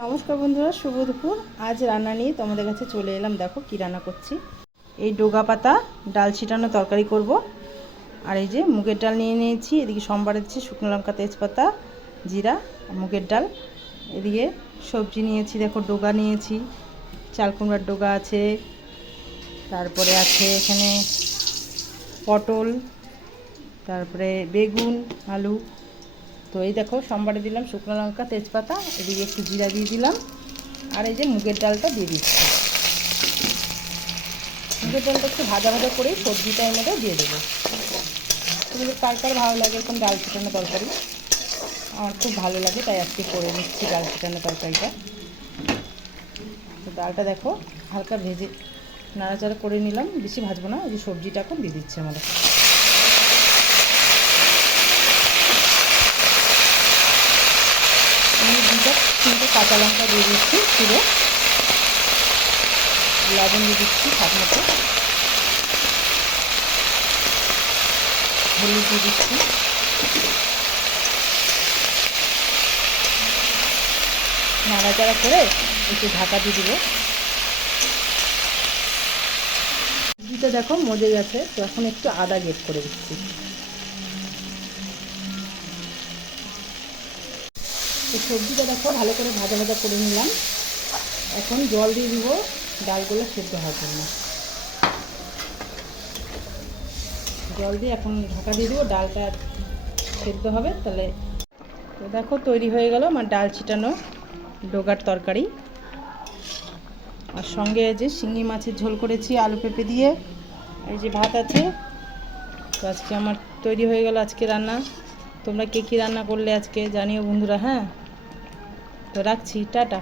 নমস্কার বন্ধুরা, শুভ দুপুর। আজ রান্না নিয়ে তোমাদের কাছে চলে এলাম। দেখো কি রান্না করছি। এই ডোগা পাতা ডাল ছিটানো তরকারি করব। আর এই যে মুগের ডাল নিয়ে নিয়েছি। এদিকে সম্বারে দিচ্ছি শুকনো লঙ্কা, তেজপাতা, জিরা, মুগের ডাল। এদিকে সবজি নিয়েছি, দেখো ডোগা নিয়েছি, চাল কুমড়ার ডোগা আছে, তারপরে আছে এখানে পটল, তারপরে বেগুন, আলু। তো এই দেখো সম্বারে দিলাম শুকনো লঙ্কা, তেজপাতা, এদিকে একটু জিরা দিয়ে দিলাম। আর এই যে মুগের ডালটা দিয়ে দিচ্ছি। মুগের ডালটা একটু ভাজা ভাজা করেই সবজিটা এর মধ্যে দিয়ে দেবো। তোমাদের কার কার ভালো লাগে এরকম ডাল ছিটানো তরকারি? আমার খুব ভালো লাগে, তাই আজকে করে নিচ্ছি ডাল ছিটানো তরকারিটা। তো ডালটা দেখো হালকা ভেজে নাড়াচাড়া করে নিলাম, বেশি ভাজবো না। এই যে সবজিটা এখন দিয়ে দিচ্ছি আমাদের। আমি তিনটে কাঁচা লঙ্কা দিয়ে দিচ্ছি, পুরো লবণ দিয়ে দিচ্ছি স্বাদ মতো, হলুদ দিয়ে দিচ্ছি, নাড়াচাড়া করে একটু ঢাকা দিয়ে দেবো। সবজিটা দেখো মজে গেছে, তো এখন একটু আদা গ্রেট করে দিচ্ছি। তো সবজিটা দেখো ভালো করে ভাজা ভাজা করে নিলাম। এখন জল দিয়ে দিব ডালগুলো সেদ্ধ হওয়ার জন্য। জল দিয়ে এখন ঢাকা দিয়ে দেবো, ডালটা সেদ্ধ হবে তাহলে। তো দেখো তৈরি হয়ে গেল আমার ডাল ছিটানো ডোগার তরকারি। আর সঙ্গে যে শিঙি মাছের ঝোল করেছি আলু পেঁপে দিয়ে। এই যে ভাত আছে। তো আজকে আমার তৈরি হয়ে গেল আজকে রান্না। তোমরা কে কী রান্না করলে আজকে জানিও বন্ধুরা। হ্যাঁ, তো রাখছি, টাটা।